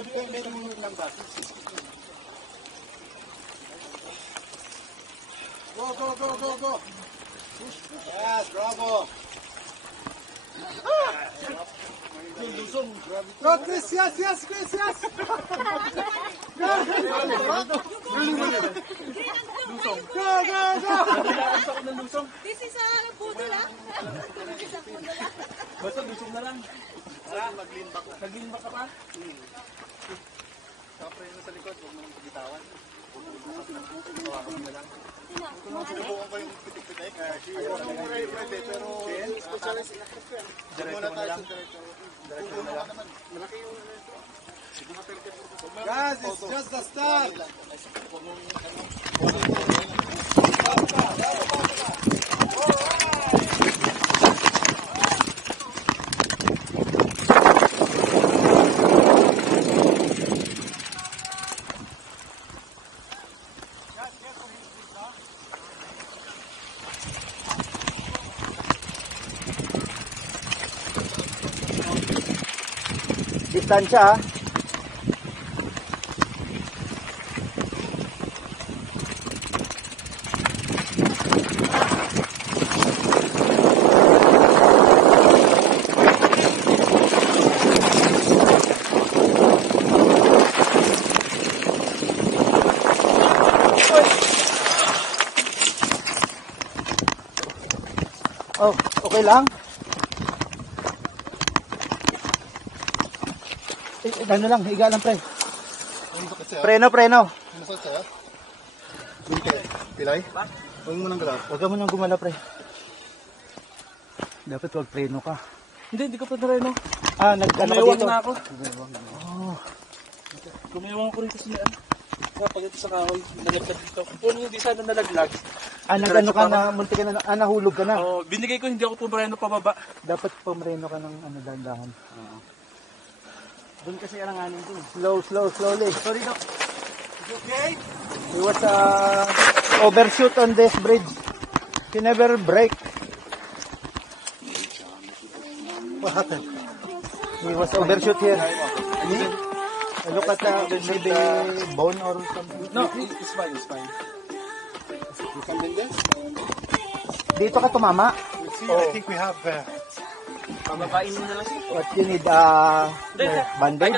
Go, go, go, go, go. Yes, bravo. Go, Chris, yes, yes, Chris, yes. Go, go, go. This is a budol, ah. Basta lusong na lang. Mag-limbak na. Mag-limbak ka pa? Kapre na sa likod, huwag mo nang pagitawan. Hawakan mo na lang. Subukan ko yung pitik-pitik. Ayaw mo pwede, pero specialist electric yan. Diretso mo na lang. Diretso mo na lang. Malaki yung Guys, it's just the start. Distansya, ha? Oh, okay lang? Ano lang, higa lang, pre. Preno, preno. Ano sa sa'yo? Pilay? Huwag mo nang galaw. Huwag mo nang gumala, pre. Dapat wag preno ka. Hindi ko pa nareno. Ah, nag-ano ka dito? Na ako. Kumiwang ko rito sa naan. Pag ito sa kahoy, nalaglag dito. Kung hindi sana nalaglag. Ah, nag-ano ka na, munti ka na, nahulog ka na. Oh, binigay ko, hindi ako pumareno pababa. Dapat pumreno ka ng dahan-dahan. Doon kasi aranganin ko. Slowly. Sorry, Doc. Okay? He was overshoot on this bridge. He never break. What happened? He was overshoot here. Look at maybe bone or something. No, it's fine, it's fine. Something there? Dito ka tumama. I think we have... Pababain mo na lang siya. What you need, bandage?